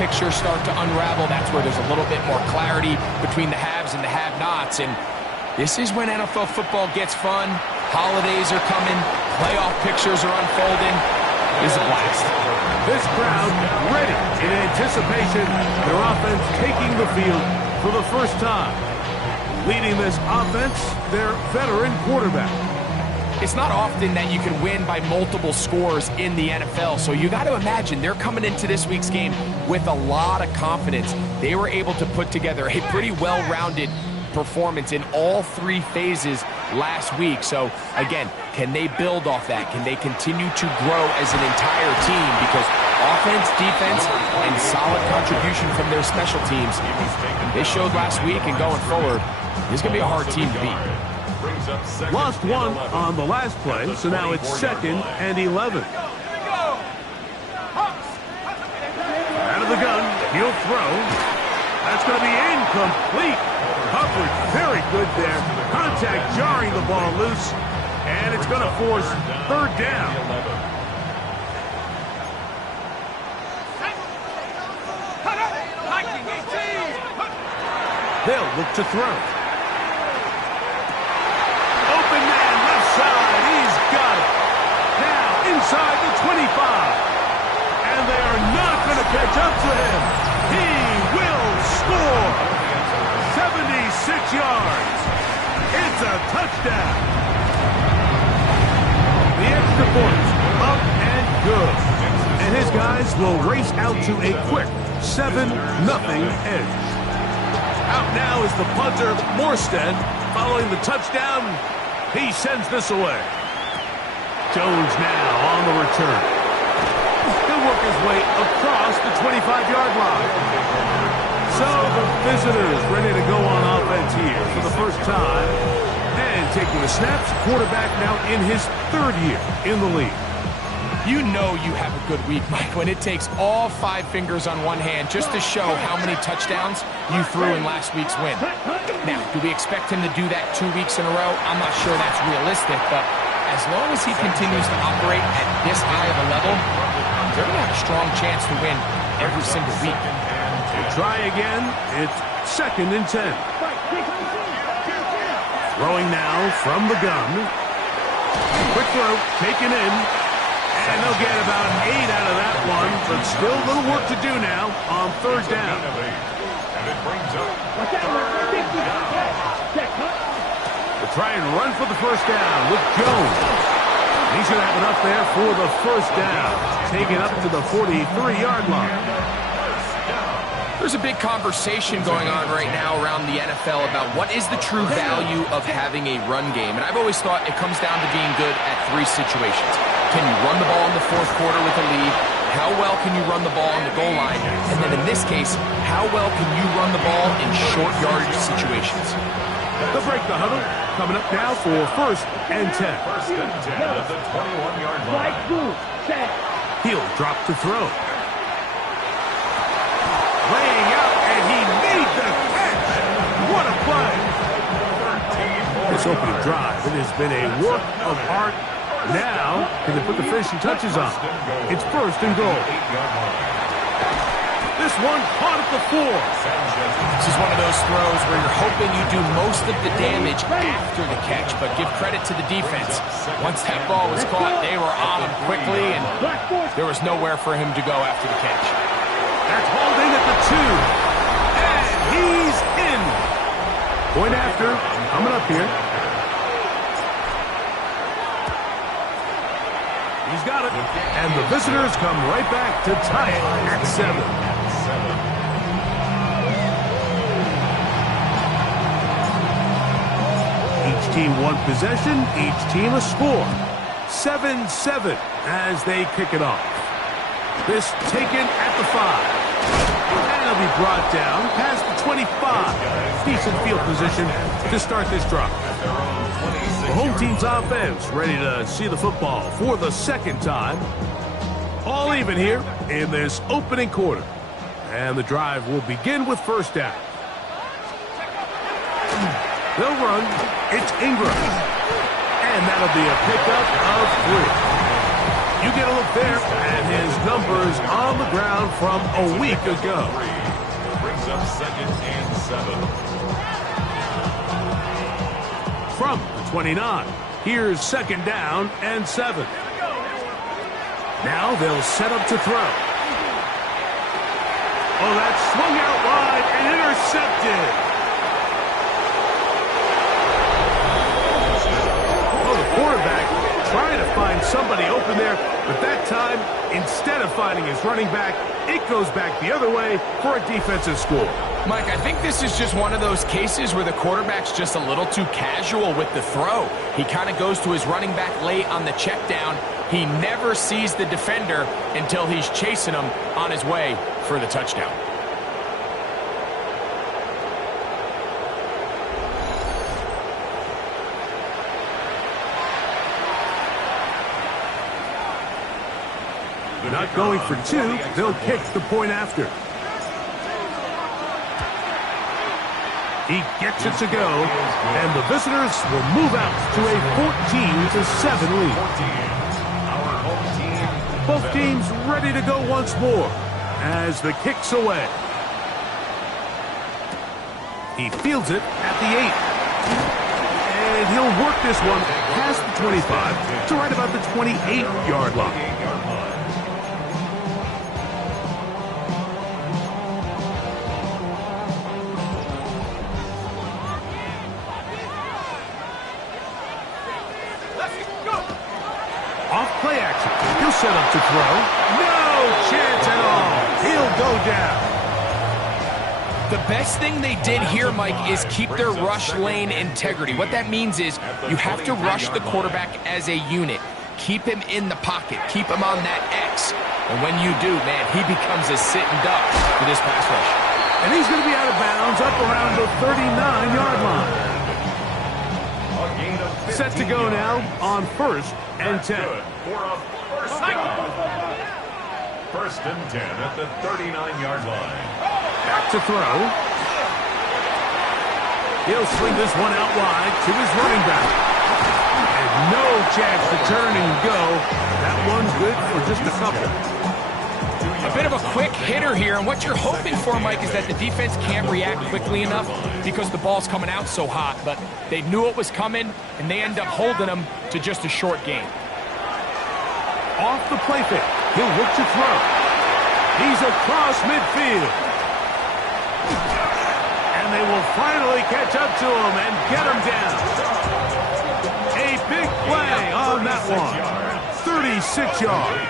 picture start to unravel. That's where there's a little bit more clarity between the haves and the have-nots. And this is when NFL football gets fun. Holidays are coming. Playoff pictures are unfolding. It is a blast. This crowd ready in anticipation. Their offense taking the field for the first time. Leading this offense, their veteran quarterback. It's not often that you can win by multiple scores in the NFL, so you got to imagine they're coming into this week's game with a lot of confidence. They were able to put together a pretty well-rounded performance in all three phases last week. So, again, can they build off that? Can they continue to grow as an entire team? Because offense, defense, and solid contribution from their special teams, they showed last week, and going forward, this is going to be a hard team to beat. Lost one on the last play, so now it's 2nd and 11. Out of the gun, he'll throw. That's going to be incomplete. Coverage very good there. Contact jarring the ball loose, and it's going to force 3rd down. They'll look to throw. Open man, left side. He's got it. Now inside the 25. And they are not going to catch up to him. He will score. 76 yards. It's a touchdown. The extra point up and good. And his guys will race out to a quick 7-0 edge. Out now is the punter, Morstead. Following the touchdown, he sends this away. Jones now on the return. He'll work his way across the 25-yard line. So the visitors ready to go on offense here for the first time. And taking the snaps, quarterback now in his 3rd year in the league. You know you have a good week, Mike, when it takes all 5 fingers on one hand just to show how many touchdowns you threw in last week's win. Now, do we expect him to do that 2 weeks in a row? I'm not sure that's realistic, but as long as he continues to operate at this high of a level, they're going to have a strong chance to win every single week. We'll try again. It's 2nd and 10. Throwing now from the gun. Quick throw, taken in. And they'll get about 8 out of that one, but still a little work to do now on 3rd down. They'll try and run for the first down with Jones. He's going to have enough there for the first down. Take it up to the 43-yard line. There's a big conversation going on right now around the NFL about what is the true value of having a run game. And I've always thought it comes down to being good at 3 situations. Can you run the ball in the 4th quarter with a lead? How well can you run the ball on the goal line? And then in this case, how well can you run the ball in short yardage situations? They'll break the huddle. Coming up now for 1st and 10. 1st and 10 at the 21-yard line. He'll drop to throw. Laying out, and he made the catch. What a play. This opening drive, it has been a work of art. Now, can they put the finishing touches on? It's 1st and goal. This one caught at the 4. This is one of those throws where you're hoping you do most of the damage after the catch, but give credit to the defense. Once that ball was caught, they were on him quickly, and there was nowhere for him to go after the catch. That's holding at the 2. And he's in. Point after, coming up here. He's got it. And the visitors come right back to tie it at 7. Each team one possession, each team a score. 7-7 as they kick it off. This taken at the 5. And it'll be brought down past the 25. Decent field position to start this drive. The home team's offense ready to see the football for the 2nd time. All even here in this opening quarter. And the drive will begin with 1st down. They'll run. It's Ingram. And that'll be a pickup of 3. You get a look there, and his numbers on the ground from a week ago. Brings up 2nd and 7. From the 29, here's 2nd down and 7. Now they'll set up to throw. Oh, that swung out wide and intercepted. Oh, the quarterback trying to find somebody open there, but that time, instead of finding his running back, it goes back the other way for a defensive score. Mike, I think this is just one of those cases where the quarterback's just a little too casual with the throw. He kind of goes to his running back late on the check down. He never sees the defender until he's chasing him on his way for the touchdown. Not going for 2, they'll kick the point after. He gets it to go, and the visitors will move out to a 14-7 lead. Both teams ready to go once more as the kick's away. He fields it at the 8. And he'll work this one past the 25 to right about the 28-yard line. Off play action. He'll set up to throw. No chance at all. He'll go down. The best thing they did here, Mike, is keep their rush lane integrity. What that means is you have to rush the quarterback as a unit. Keep him in the pocket. Keep him on that X. And when you do, man, he becomes a sitting duck for this pass rush. And he's going to be out of bounds up around the 39-yard line. Set to go now on 1st and 10. For a first and 10 at the 39-yard line. Back to throw. He'll swing this one out wide to his running back. And no chance to turn and go. That one's good for just a couple. A bit of a quick hitter here, and what you're hoping for, Mike, is that the defense can't react quickly enough because the ball's coming out so hot, but they knew it was coming, and they end up holding them to just a short game. Off the play fake, he'll look to throw. He's across midfield. And they will finally catch up to him and get him down. A big play on that one. 36 yards.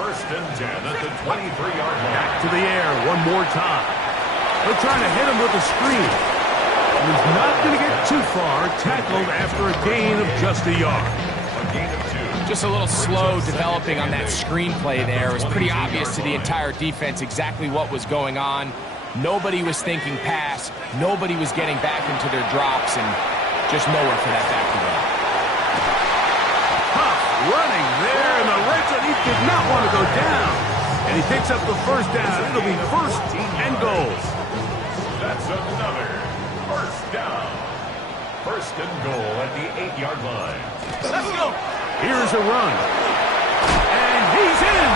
First and 10 at the 23-yard line. Back to the air one more time. They're trying to hit him with a screen. And he's not going to get too far, tackled after a gain of just a yard. Just a little slow developing on that screenplay there. It was pretty obvious to the entire defense exactly what was going on. Nobody was thinking pass. Nobody was getting back into their drops, and just nowhere for that back to go. Running there in the red zone. He did not want to go down. And he picks up the first down. It'll be 1st and goal. That's another first down. 1st and goal at the 8-yard line. Let's go. Here's a run. And he's in.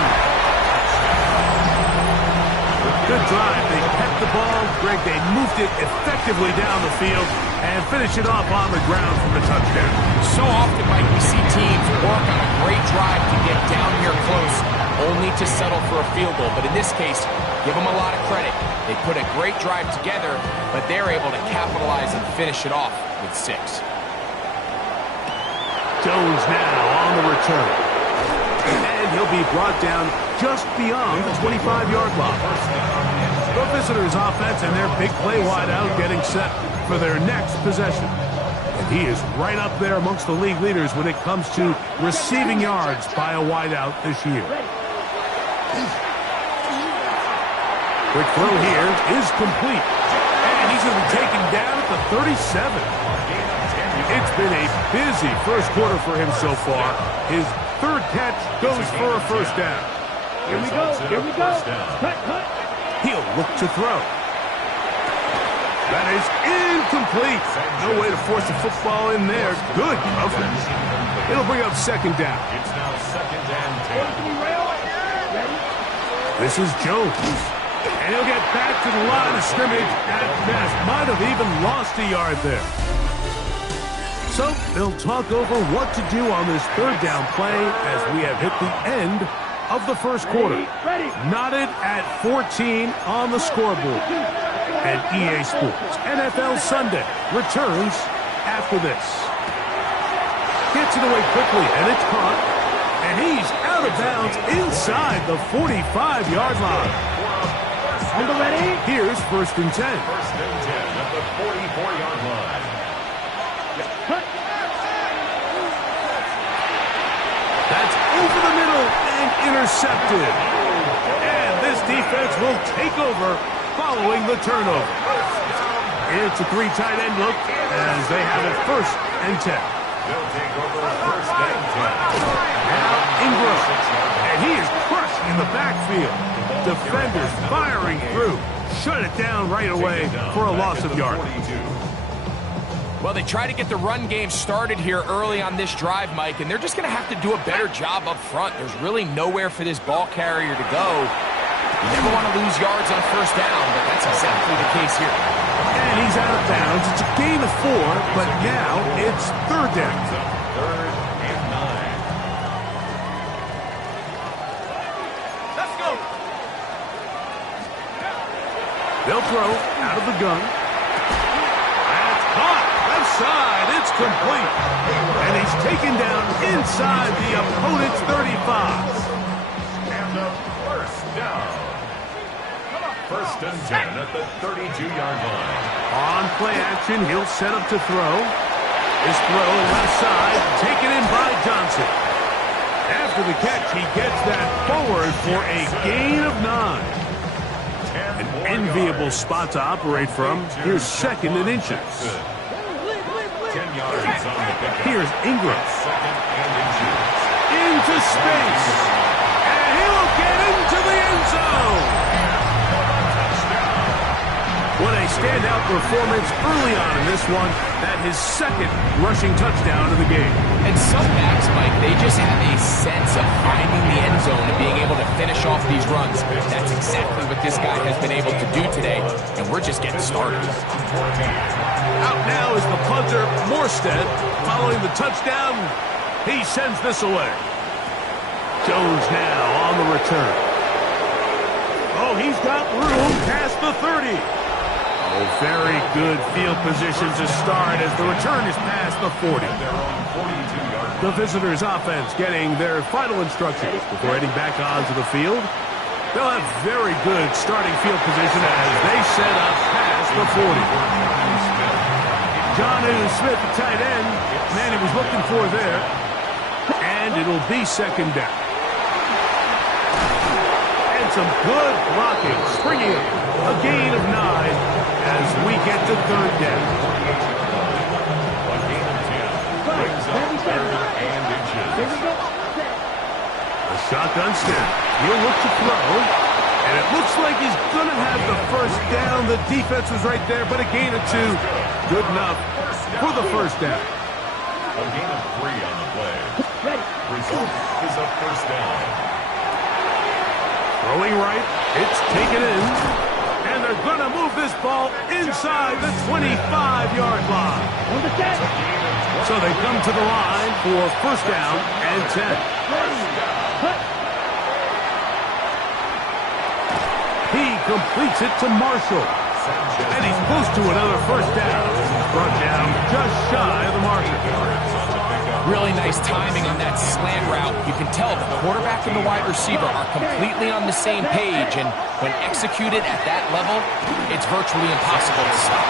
Good drive. They kept the ball. Greg, they moved it effectively down the field and finish it off on the ground from the touchdown. So often, Mike, we see teams work on a great drive to get down here close, only to settle for a field goal. But in this case, give them a lot of credit. They put a great drive together, but they're able to capitalize and finish it off with 6. Jones now on the return. And he'll be brought down just beyond the 25-yard line. The visitors' offense and their big play wideout getting set for their next possession. And he is right up there amongst the league leaders when it comes to receiving yards by a wideout this year. Quick throw here is complete. And he's going to be taken down at the 37. It's been a busy first quarter for him so far. His 3rd catch goes for a first down. Here we go. He'll look to throw. That is incomplete. No way to force the football in there. Good coverage. It'll bring up second down. It's now second and 10. This is Jones. And he'll get back to the line of scrimmage at best. Might have even lost a yard there. So they'll talk over what to do on this third down play as we have hit the end of the first quarter. Knotted at 14 on the scoreboard. And EA Sports NFL Sunday returns after this. Gets it away quickly, and it's caught. And he's out of bounds inside the 45-yard line. On the ready? Here's first and 10. First and 10 at the 44-yard line. That's over the middle and intercepted. And this defense will take over following the turnover. It's a three tight end look as they have it first and 10. They'll take over first and 10. Now Ingram. And he is crushed in the backfield. Defenders firing through. Shut it down right away for a loss of yardage. Well, they try to get the run game started here early on this drive, Mike, and they're just going to have to do a better job up front. There's really nowhere for this ball carrier to go. You never want to lose yards on first down, but that's exactly the case here. And he's out of bounds. It's a gain of 4, but now it's third down. Third and 9. Let's go. They'll throw out of the gun. That's caught. Left side. It's complete. And he's taken down inside the opponent's 35. And the first down. First and 10 at the 32-yard line. On play action, he'll set up to throw. This throw left side, taken in by Johnson. After the catch, he gets that forward for a gain of 9. An enviable spot to operate from. Here's second and inches. 10 yards on the pickup. Here's Ingram. Second and inches. Into space. And he'll get into the end zone. What a standout performance early on in this one. That his second rushing touchdown of the game. And some backs, Mike, they just have a sense of finding the end zone and being able to finish off these runs. That's exactly what this guy has been able to do today, and we're just getting started. Out now is the punter, Morstead. Following the touchdown, he sends this away. Jones now on the return. Oh, he's got room past the 30. Oh, very good field position to start as the return is past the 40. The visitors' offense getting their final instructions before heading back onto the field. They'll have very good starting field position as they set up past the 40. John Smith, the tight end, man he was looking for there. And it'll be second down. And some good blocking, springing up a gain of 9. As we get to third down. A gain of 10 brings up third and inches. A shotgun snap. He'll look to throw. And it looks like he's going to have the first down. The defense was right there, but a gain of 2. Good enough for the first down. A gain of 3 on the play. Result is a first down. Throwing right. It's taken in. And they're going to move this ball inside the 25-yard line. So they come to the line for first down and 10. He completes it to Marshall. And he's close to another first down. Brought down just shy of the marker. Really nice timing on that slant route. You can tell the quarterback and the wide receiver are completely on the same page, and when executed at that level, it's virtually impossible to stop.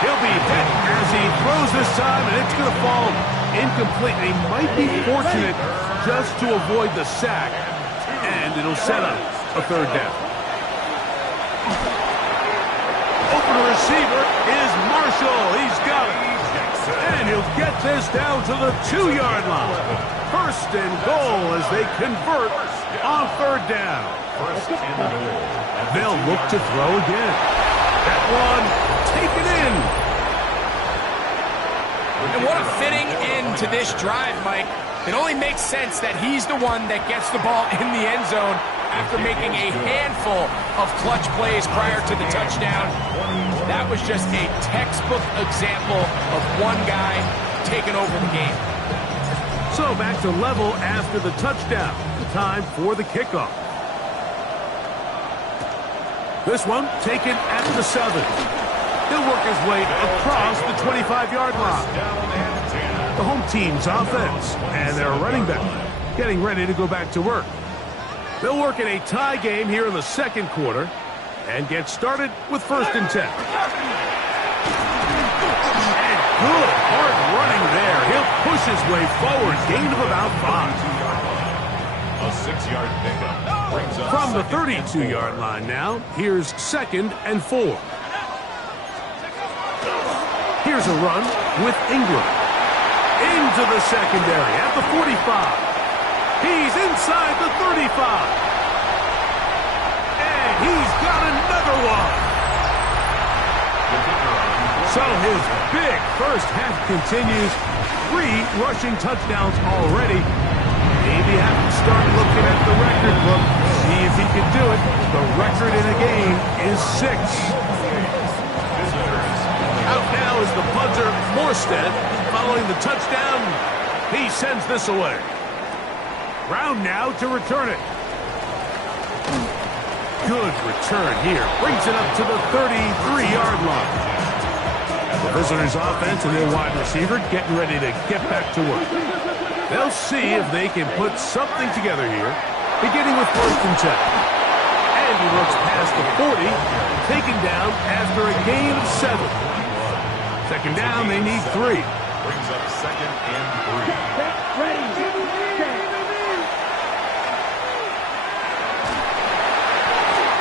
He'll be hit as he throws this time, and it's going to fall incomplete. He might be fortunate just to avoid the sack, and it'll set up a third down. Open receiver is Marshall. He's got it. And he'll get this down to the 2-yard line. First and goal as they convert on third down. First and goal. They'll look to throw again. That one taken in. And what a fitting end to this drive, Mike. It only makes sense that he's the one that gets the ball in the end zone after making a handful of clutch plays prior to the touchdown. That was just a textbook example of one guy taking over the game. So back to level after the touchdown. Time for the kickoff. This one taken at the 7. He'll work his way across the 25-yard line. The home team's offense and their running back getting ready to go back to work. They'll work in a tie game here in the second quarter and get started with 1st and 10. And good hard running there. He'll push his way forward. Gain of about 5. A 6-yard pickup brings up From the 32-yard line now, here's 2nd and 4. Here's a run with Ingram. Into the secondary at the 45. He's inside the 35. And he's got another one. So his big first half continues. 3 rushing touchdowns already. Maybe have to start looking at the record book. See if he can do it. The record in a game is 6. Out now is the punter, Morstead. Following the touchdown, he sends this away. Brown now to return it. Good return here. Brings it up to the 33-yard line. The visitors' offense and their wide receiver getting ready to get back to work. They'll see if they can put something together here, beginning with 1st and 10. And he looks past the 40, taken down after a gain of 7. 2nd down, they need 3. Brings up 2nd and 3.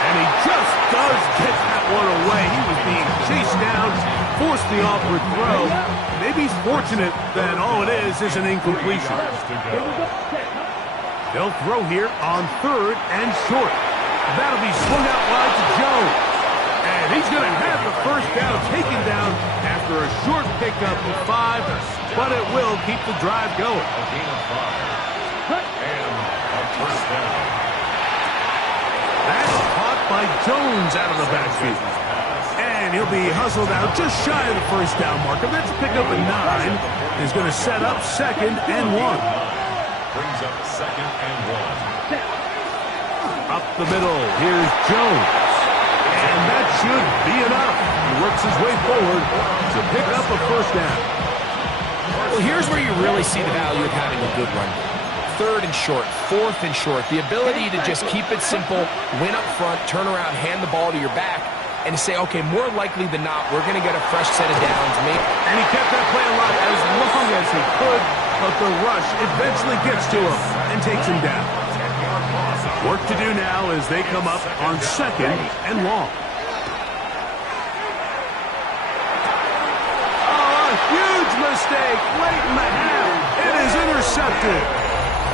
And he just does get that one away. He was being chased down, forced the awkward throw. Maybe he's fortunate that all it is an incompletion. They'll throw here on 3rd and short. That'll be swung out wide to Jones. And he's going to have the 1st down taken down after a short pickup of 5, but it will keep the drive going. A gain of 5. And a 1st down. That's caught by Jones out of the backfield. And he'll be hustled out just shy of the 1st down marker. That's a pickup of 9. Is going to set up 2nd and 1. Brings up 2nd and 1. Up the middle, here's Jones. And that should be enough. He works his way forward to pick up a 1st down. Well, here's where you really see the value of having a good run. 3rd and short, 4th and short. The ability to just keep it simple, win up front, turn around, hand the ball to your back, and say, okay, more likely than not, we're going to get a fresh set of downs. And he kept that play alive as long as he could, but the rush eventually gets to him and takes him down. Work to do now as they come up on 2nd and long. Oh, a huge mistake late in the half. It is intercepted.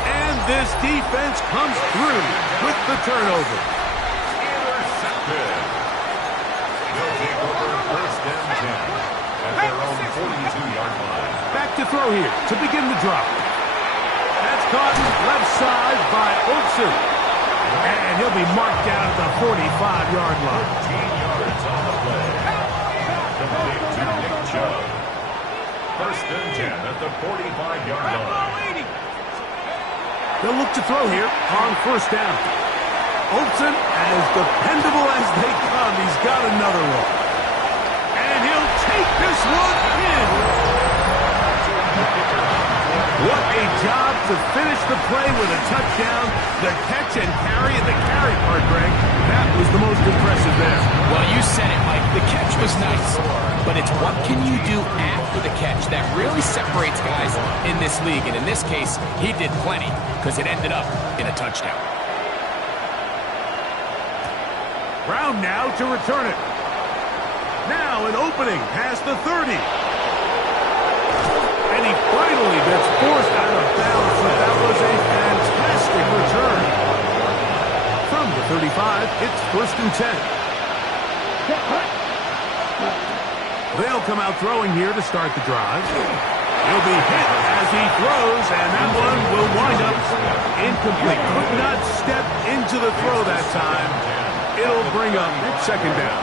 And this defense comes through with the turnover. Intercepted. They'll take over 1st and 10 at their own 42-yard line. Back to throw here to begin the drop. That's caught left side by Olsen. And he'll be marked down at the 45-yard line. 15 yards on the play. Complete to Nick Chubb. 1st and 10 at the 45-yard line. They'll look to throw here on 1st down. Olsen, as dependable as they come, he's got another one. And he'll take this one in. What a job to finish the play with a touchdown. The catch and carry, and the carry part, Greg, that was the most impressive there. Well, you said it, Mike. The catch was nice, but it's what can you do after the catch that really separates guys in this league. And in this case, he did plenty because it ended up in a touchdown. Brown now to return it. Now an opening past the 30. And he finally gets forced out of bounds, but that was a fantastic return. From the 35, it's 1st and 10. They'll come out throwing here to start the drive. He'll be hit as he throws, and that one will wind up incomplete. Could not step into the throw that time. It'll bring up second down.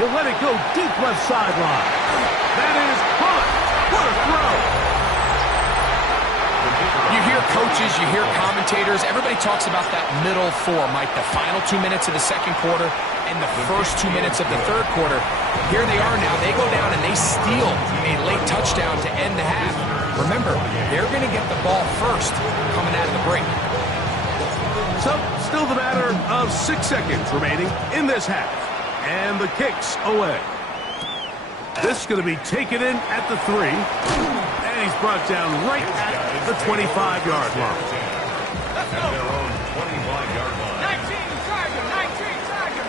He'll let it go deep left sideline. That is caught. What a throw. You hear coaches, you hear commentators, everybody talks about that middle four, Mike, the final 2 minutes of the second quarter and the first 2 minutes of the third quarter. Here they are now. They go down and they steal a late touchdown to end the half. Remember, they're going to get the ball first coming out of the break. So, still the matter of 6 seconds remaining in this half. And the kick's away. This is going to be taken in at the 3. And he's brought down right at the 25-yard line. At their own 25-yard line. 19 Tiger.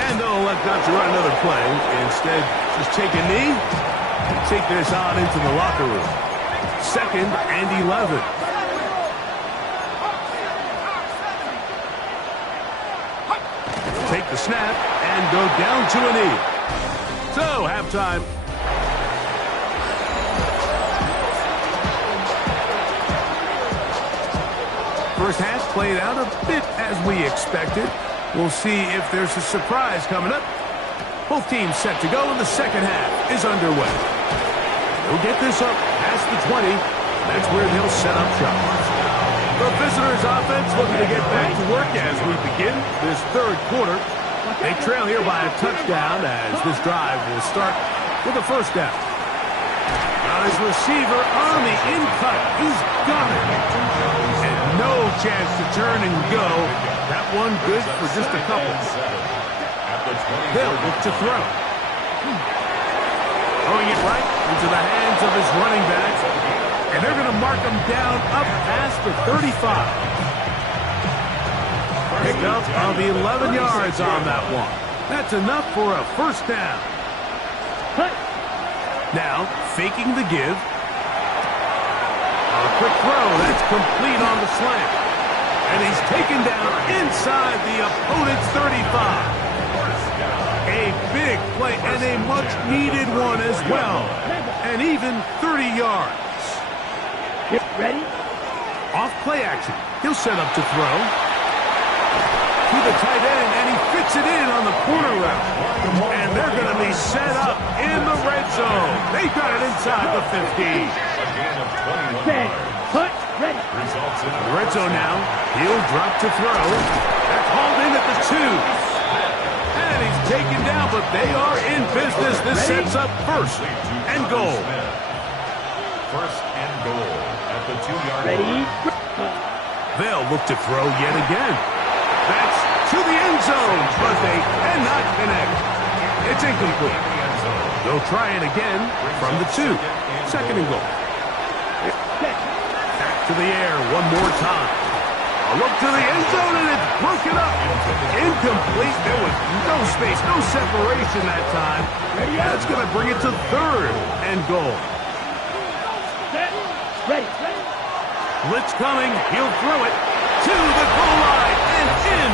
And they'll elect not to run another play. Instead, just take a knee and take this on into the locker room. 2nd and 11. Take the snap and go down to a knee. So, halftime. First half played out a bit as we expected. We'll see if there's a surprise coming up. Both teams set to go, and the second half is underway. He'll get this up past the 20. That's where they'll set up shop. The visitors' offense looking to get back to work as we begin this third quarter. They trail here by a touchdown as this drive will start with a first down. Now his receiver on the in-cut. He's got it. And no chance to turn and go. That one good for just a couple. They'll look to throw. Throwing it right into the hands of his running back. And they're going to mark him down up past the 35. Pick up of 11 yards on that one. That's enough for a first down. Now, faking the give. A quick throw. That's complete on the slant. And he's taken down inside the opponent's 35. A big play and a much-needed one as well. And even 30 yards. Get ready. Off play action. He'll set up to throw. To the tight end, and he fits it in on the corner route. And they're going to be set up in the red zone. They got it inside the 15. Set. Put. Ready. The red zone now. He'll drop to throw. That's hauled in at the 2. And he's taken down, but they are in business. This sets up first and goal. First and goal at the 2-yard line. Ready. They'll look to throw yet again. That's to the end zone, but they cannot connect. It's incomplete. They'll try it again from the 2. Second and goal. Back to the air one more time. A look to the end zone, and it's broken up. Incomplete. There was no space, no separation that time. That's going to bring it to third and goal. Ready. Blitz coming. He'll throw it to the goal line and in.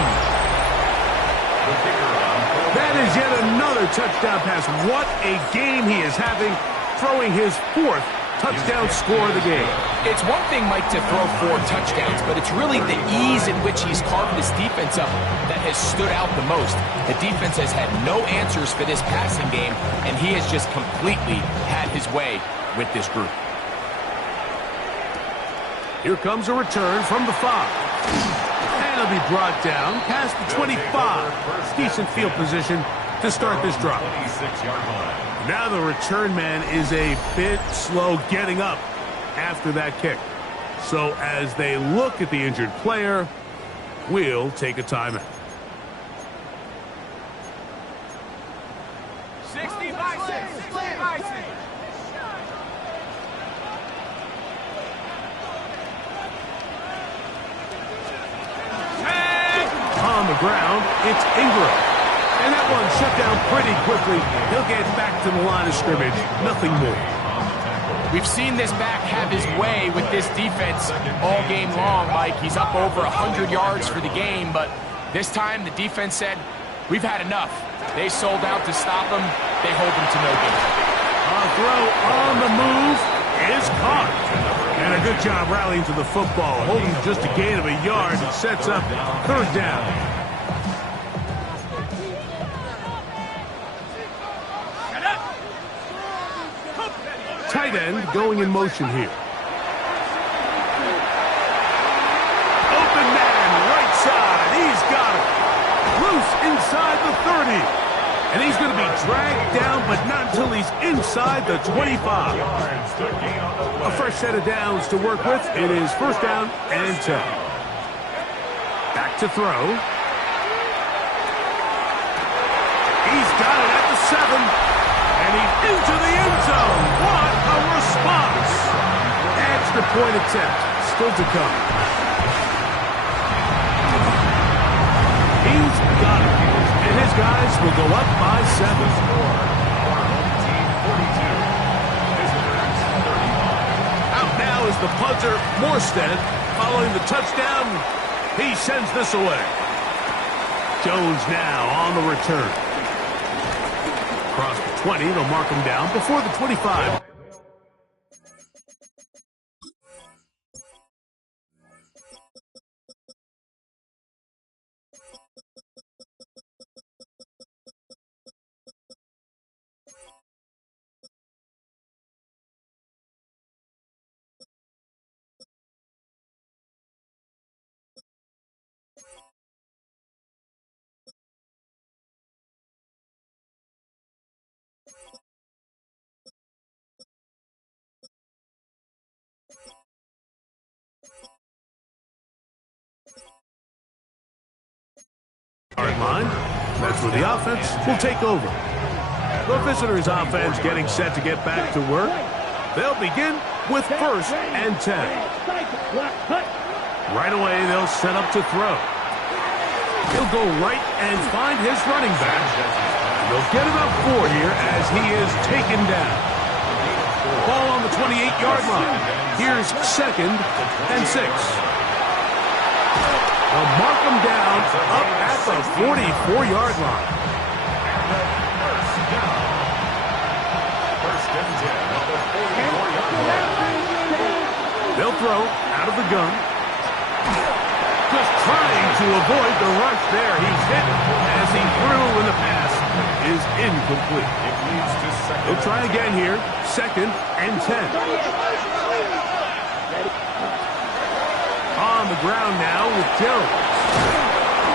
That is yet another touchdown pass. What a game he is having, throwing his 4th touchdown score of the game. It's one thing, Mike, to throw 4 touchdowns, but it's really the ease in which he's carved this defense up that has stood out the most. The defense has had no answers for this passing game, and he has just completely had his way with this group. Here comes a return from the 5. And he'll be brought down past the 25. Decent field position to start this drive. 26-yard line. Now the return man is a bit slow getting up after that kick. So as they look at the injured player, we'll take a timeout. 60 by 6. 60 by 6. On the ground, it's Ingram. And that one shut down pretty quickly. He'll get back to the line of scrimmage. Nothing more. We've seen this back have his way with this defense all game long, Mike. He's up over 100 yards for the game, but This time, the defense said, we've had enough. They sold out to stop him. They hold him to no gain. A throw on the move is caught. And a good job rallying to the football, holding just a gain of a yard. It sets up third down. Tight end going in motion here. Open man, right side. He's got it. Loose inside the 30. And he's going to be dragged down, but not until he's inside the 25. A fresh set of downs to work with. It is first down and 10. Back to throw. He's got it at the 7. And he's into the end zone. What a response. Extra point attempt. Still to come. He's got it. And his guys will go up by 7. Out now is the punter, Morstead. Following the touchdown, he sends this away. Jones now on the return. Across the 20, they'll mark him down before the 25. Line. That's where the offense will take over. The visitors' offense getting set to get back to work. They'll begin with first and 10. Right away, they'll set up to throw. He'll go right and find his running back. They'll get about 4 here as he is taken down. Ball on the 28-yard line. Here's second and 6. They'll mark him down up at the 44-yard line. They'll throw out of the gun. Just trying to avoid the rush there. He's hit as he threw and the pass is incomplete. They'll try again here. Second and 10. On the ground now with Jones.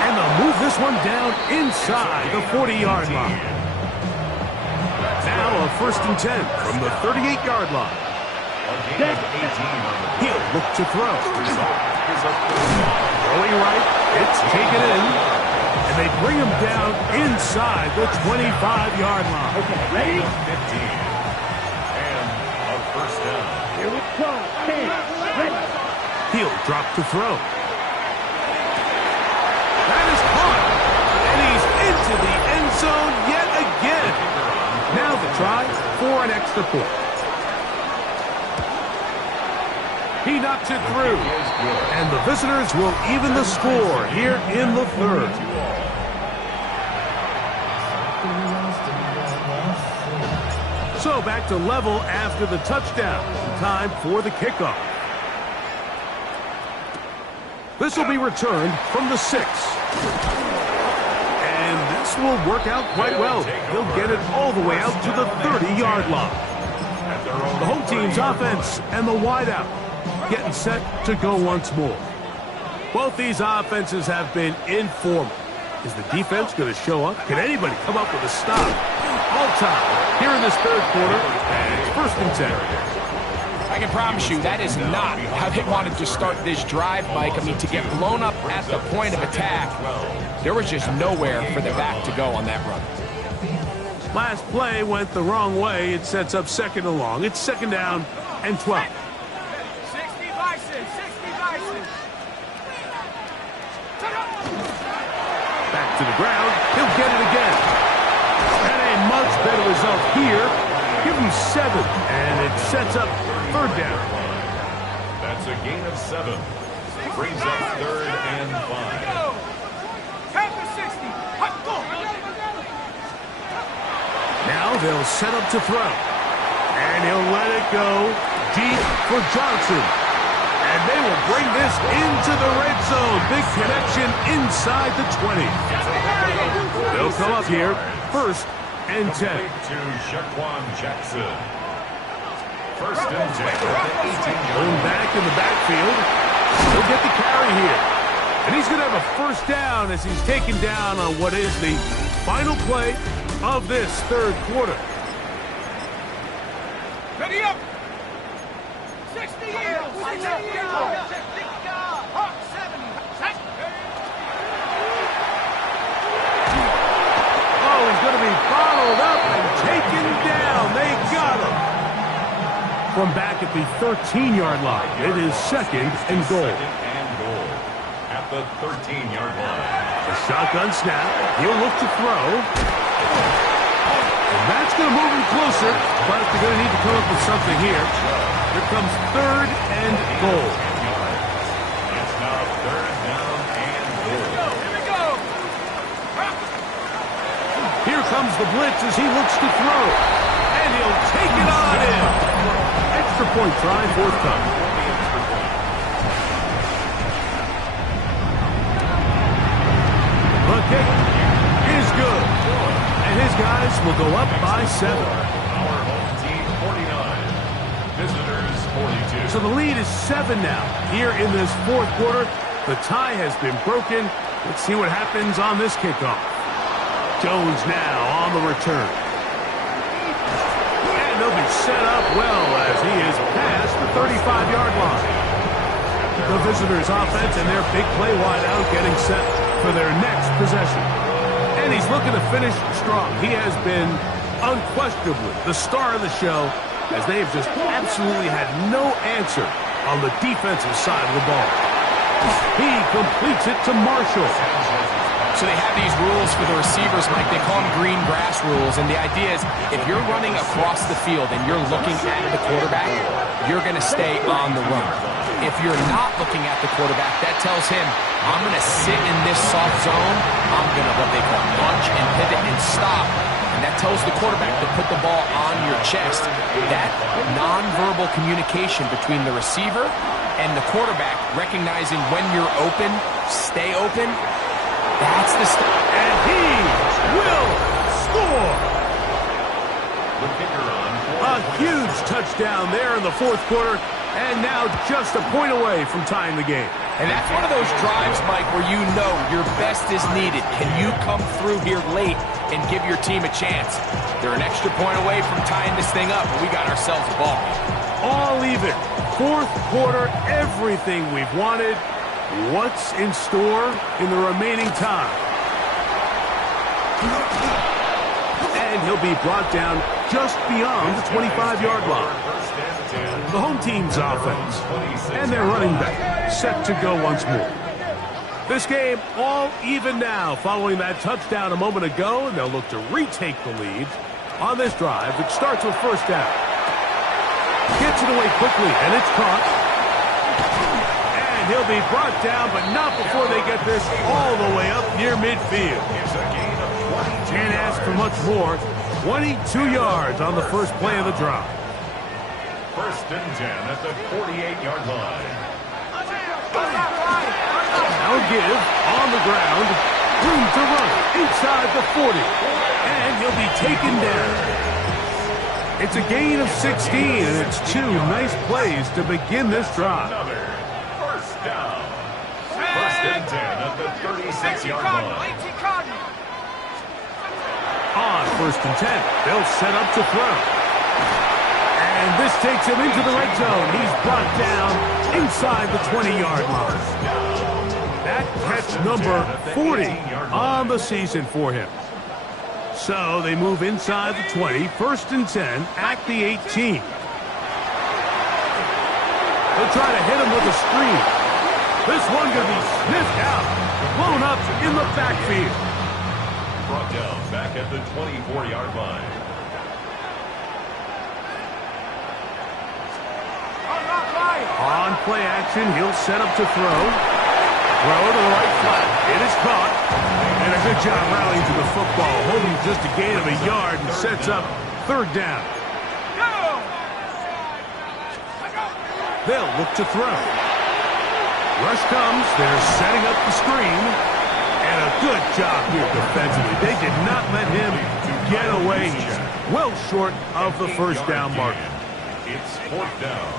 And they'll move this one down inside the 40-yard line. Now a first and 10 from the 38-yard line. He'll look to throw. Throwing right, it's taken in. And they bring him down inside the 25-yard line. Okay, ready? 15. And a first down. Here we go. 10. Ready. He'll drop to throw. That is caught. And he's into the end zone yet again. Now the try for an extra point. He knocks it through. And the visitors will even the score here in the third. So back to level after the touchdown. Time for the kickoff. This will be returned from the 6. And this will work out quite well. He'll get it all the way out to the 30-yard line. The home team's offense and the wideout getting set to go once more. Both these offenses have been informal. Is the defense going to show up? Can anybody come up with a stop? All time here in this third quarter, and it's first and 10. I can promise you that is not how they wanted to start this drive, Mike. I mean, to get blown up at the point of attack, there was just nowhere for the back to go on that run. Last play went the wrong way. It sets up second and long. It's second down and 12. 60 Bison, 60 Bison. Back to the ground. He'll get it again. And a much better result here. Give him 7, and it sets up third down. That's a gain of 7. Brings up third and 5. Now they'll set up to throw. And he'll let it go deep for Johnson. And they will bring this into the red zone. Big connection inside the 20. They'll come up here, 1st and 10. To Shaquan Jackson. 1st and 10 at the 18-yard Going back in the backfield. He'll get the carry here. And he's going to have a 1st down as he's taken down on what is the final play of this 3rd quarter. Ready up! 60 years! Oh, he's going to be followed up and taken down. They got him. From back at the 13-yard line, it is 2nd and goal. 2nd and goal at the 13-yard line. A shotgun snap. He'll look to throw. And that's going to move him closer, but they're going to need to come up with something here. Here comes 3rd and goal. It's now 3rd down and goal. Here we go! Here comes the blitz as he looks to throw. And he'll take it on in. Extra point try, 4th time. The kick is good. And his guys will go up by 7. Our home team 49. Visitors 42. So the lead is 7 now. Here in this 4th quarter, the tie has been broken. Let's see what happens on this kickoff. Jones now on the return. And they'll be set up well as he is past the 35-yard line. The visitors' offense and their big play wideout getting set for their next possession. And he's looking to finish strong. He has been unquestionably the star of the show as they have just absolutely had no answer on the defensive side of the ball. He completes it to Marshall. So they have these rules for the receivers, Mike. They call them green grass rules. And the idea is if you're running across the field and you're looking at the quarterback, you're going to stay on the run. If you're not looking at the quarterback, that tells him, I'm going to sit in this soft zone. I'm going to what they call punch and pivot and stop. And that tells the quarterback to put the ball on your chest. That nonverbal communication between the receiver and the quarterback, recognizing when you're open, stay open, that's the stuff. And he will score. The kicker on A huge touchdown there in the 4th quarter, and now just a point away from tying the game. And that's one of those drives, Mike, where you know your best is needed. Can you come through here late and give your team a chance? They're an extra point away from tying this thing up, and we got ourselves a ball game. All even. 4th quarter, everything we've wanted. What's in store in the remaining time? And he'll be brought down just beyond the 25-yard line. The home team's offense and their running back set to go once more. This game all even now following that touchdown a moment ago, and they'll look to retake the lead on this drive that starts with 1st down. Gets it away quickly, and it's caught. He'll be brought down, but not before they get this all the way up near midfield. Can't ask for much more. 22 yards on the first play of the drive. 1st and 10 at the 48-yard line. Now a give on the ground. Room to run inside the 40. And he'll be taken down. It's a gain of 16, and it's 2 nice plays to begin this drive. Another 1st down. 1st and 10 at the 36-yard line. On 1st and 10, they'll set up to throw. And this takes him into the red zone. He's brought down inside the 20-yard line. That catch number 40 on the season for him. So they move inside the 20, 1st and 10 at the 18. They'll try to hit him with a screen. This one going to be sniffed out, blown up in the backfield. Brought down back at the 24-yard line. On play action, he'll set up to throw. Throw to the right flat. It is caught. And a good job rallying to the football, holding just a gain of a yard and sets up third down. They'll look to throw. Rush comes. They're setting up the screen. And a good job here defensively. They did not let him get away. He's well short of the first down marker. It's fourth down.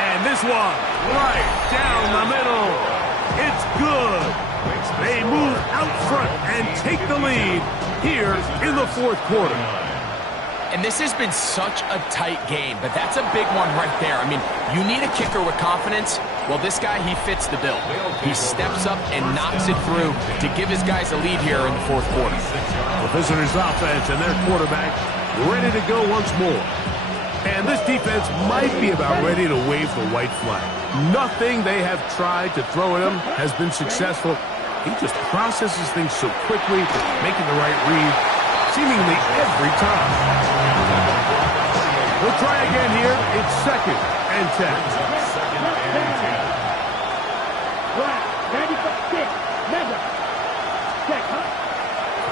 And this one, right down the middle. It's good. They move out front and take the lead here in the fourth quarter. And this has been such a tight game, but that's a big one right there. I mean, you need a kicker with confidence. Well, this guy, he fits the bill. He steps up and knocks it through to give his guys a lead here in the fourth quarter. The visitors' offense and their quarterback ready to go once more. And this defense might be about ready to wave the white flag. Nothing they have tried to throw at him has been successful. He just processes things so quickly, making the right read seemingly every time. We'll try again here. It's 2nd and 10.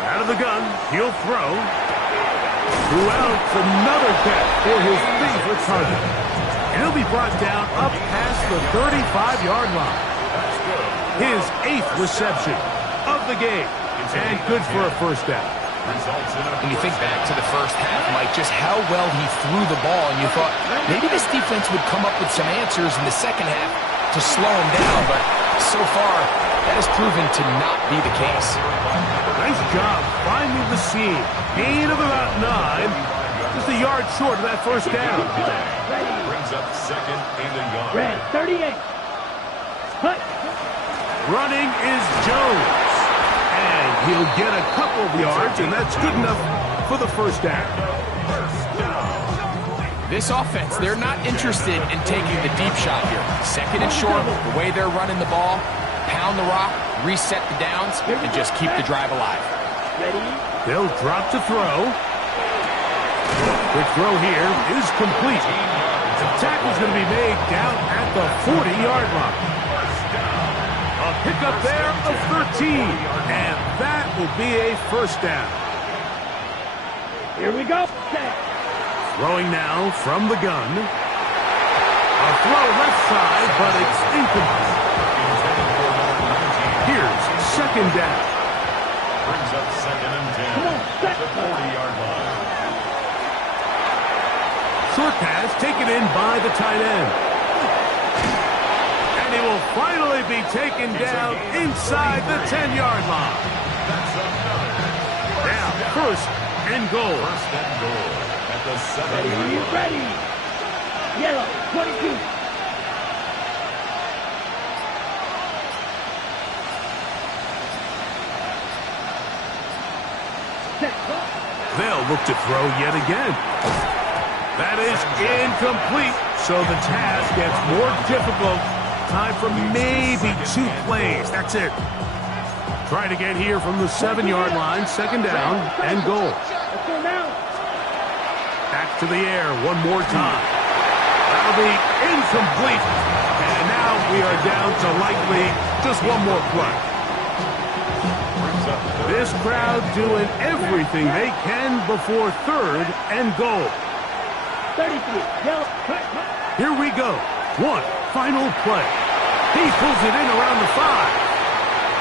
Out of the gun, he'll throw. Throughout, another catch for his favorite target. And he'll be brought down up past the 35-yard line. His 8th reception of the game. And good for a first down. When you think back to the first half, Mike, just how well he threw the ball, and you thought maybe this defense would come up with some answers in the second half to slow him down, but so far, that has proven to not be the case. Nice job finding the seam. Gain of about 9. Just a yard short of that first down. Brings up 2nd and a yard. Red 38. Hut. Running is Jones. And he'll get a couple of yards, and that's good enough for the first down. This offense, they're not interested in taking the deep shot here. 2nd and short, the way they're running the ball, pound the rock, reset the downs, and just keep the drive alive. They'll drop to throw. Quick throw here is complete. The tackle's going to be made down at the 40-yard line. A pickup there of 13, and that will be a first down. Here we go. Throwing now from the gun. A throw left side, but it's incomplete. Here's 2nd down. Brings up 2nd and 10. The 40-yard line. Short pass taken in by the tight end. And he will finally be taken down inside the 10-yard line. Now, 1st and goal. 1st and goal at the 7-yard line. Ready. Yellow 22. They'll look to throw yet again. That is incomplete, so the task gets more difficult. Time for maybe 2 plays. That's it. Try to get here from the 7-yard line. 2nd down and goal. Back to the air one more time. That'll be incomplete. And now we are down to likely just one more play. This crowd doing everything they can before 3rd and goal. 33. Here we go. One final play. He pulls it in around the 5.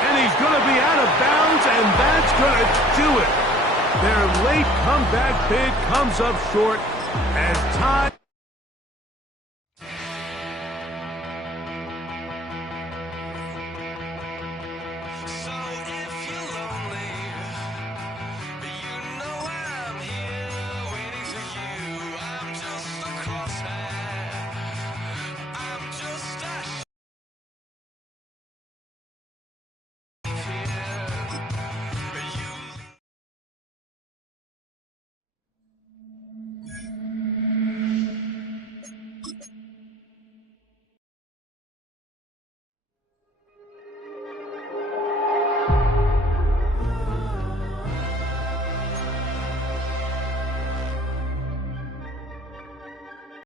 And he's going to be out of bounds, and that's going to do it. Their late comeback bid comes up short as time.